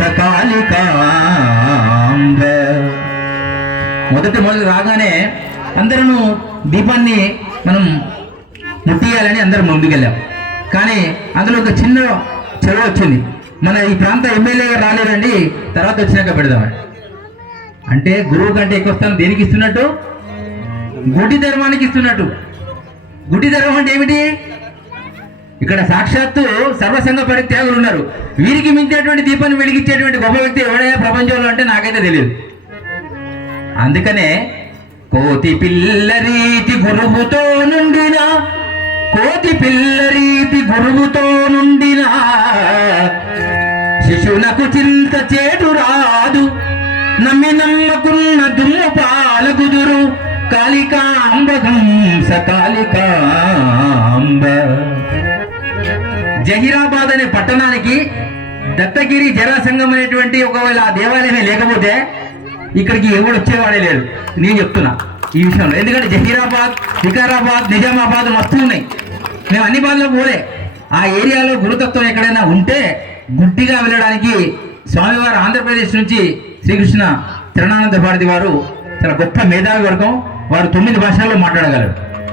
సకాలికాంబ. మొదటి రాగానే అందరూ దీపాన్ని మనం ముట్టియాలని అందరం ముందుకెళ్ళాం. కానీ అందులో ఒక చిన్న చెరువు వచ్చింది. మన ఈ ప్రాంత ఎమ్మెల్యే గారు రాలేదండి, తర్వాత వచ్చినాక పెడదామని. అంటే గురువు కంటే ఎక్కువ స్థానం దేనికి ఇస్తున్నట్టు? గుడి ధర్మానికి ఇస్తున్నట్టు. గుడి ధర్మం అంటే ఏమిటి? ఇక్కడ సాక్షాత్తు సర్వసంగ పరిత్యాగులు ఉన్నారు. వీరికి మించినటువంటి దీపాన్ని వెలిగించేటువంటి గొప్ప వ్యక్తి ఎవడైనా ప్రపంచంలో అంటే నాకైతే తెలియదు. అందుకనే కోతి పిల్లరీతి గురువుతో నుండిన, కోతి పిల్లరీతి గురువుతో నుండిన శిశునకు చింత చేటు రాదు, నమ్మి నమ్మకున్న దుమ్ము పాలగుదురు కాళికాంబ కాళికాంబ. జహీరాబాద్ అనే పట్టణానికి దత్తగిరి జరాసంగం అనేటువంటి ఒకవేళ ఆ దేవాలయమే లేకపోతే ఇక్కడికి ఎవడు వచ్చేవాడే లేడు. నేను చెప్తున్నా ఈ విషయంలో. ఎందుకంటే జహీరాబాద్, వికారాబాద్, నిజామాబాద్ మస్తు ఉన్నాయి. మేము అన్ని బాధలో పోలే. ఆ ఏరియాలో గురుతత్వం ఎక్కడైనా ఉంటే గుడ్డిగా వెళ్ళడానికి స్వామివారు ఆంధ్రప్రదేశ్ నుంచి శ్రీకృష్ణ చరణానంద భారతి వారు చాలా గొప్ప మేధావి వర్గం. వారు 9 భాషల్లో మాట్లాడగలరు.